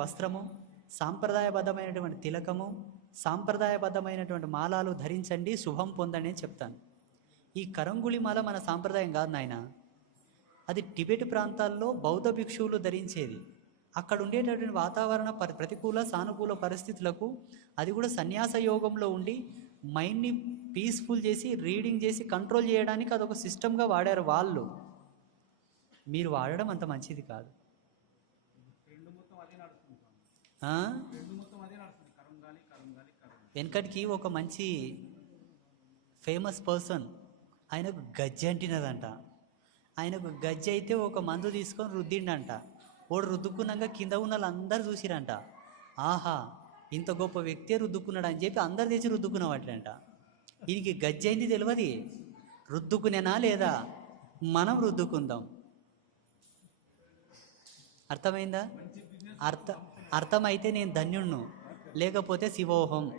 వస్త్రము, సాంప్రదాయబద్ధమైనటువంటి తిలకము, సాంప్రదాయబద్ధమైనటువంటి మాలాలు ధరించండి, శుభం పొందండి అని చెప్తాను. ఈ కరంగుళి మాల మన సాంప్రదాయం కాదు నాయన. అది టిబెట్ ప్రాంతాల్లో బౌద్ధ భిక్షువులు ధరించేది. అక్కడ ఉండేటటువంటి వాతావరణ ప్రతికూల సానుకూల పరిస్థితులకు అది కూడా సన్యాస యోగంలో ఉండి మైండ్ని పీస్ఫుల్ చేసి రీడింగ్ చేసి కంట్రోల్ చేయడానికి అదొక సిస్టమ్గా వాడారు వాళ్ళు. మీరు వాడడం అంత మంచిది కాదు. వెనకటికి ఒక మంచి ఫేమస్ పర్సన్, ఆయనకు గజ్జె అంటినదంట. ఆయనకు గజ్జె అయితే ఒక మందు తీసుకొని రుద్దిండంట. వాడు రుద్దుకున్నాక కింద ఉన్న వాళ్ళందరూ చూసిరంట, ఆహా ఇంత గొప్ప వ్యక్తే రుద్దుకున్నాడు అని చెప్పి అందరు తెచ్చి రుద్దుకున్నవాట్లంట. దీనికి గజ్జె అయింది తెలియదు, రుద్దుకునేనా లేదా మనం రుద్దుకుందాం. అర్థమైందా? అర్థమైతే నేను ధన్యుణ్ణు, లేకపోతే శివోహం.